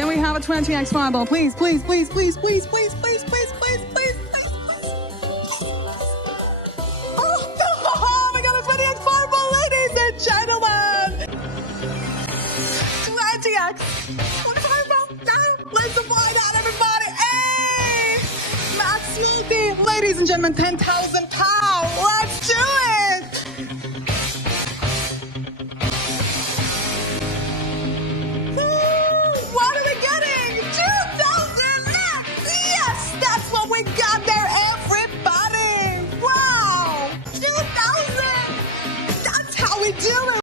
Can we have a 20x fireball? Please, please, please, please, please, please, please, please, please, please, please, please. Oh my god, a 20x fireball, ladies and gentlemen. 20x. What a fireball. Let's apply that, everybody. Hey! Max multi, ladies and gentlemen, 10,000 pounds.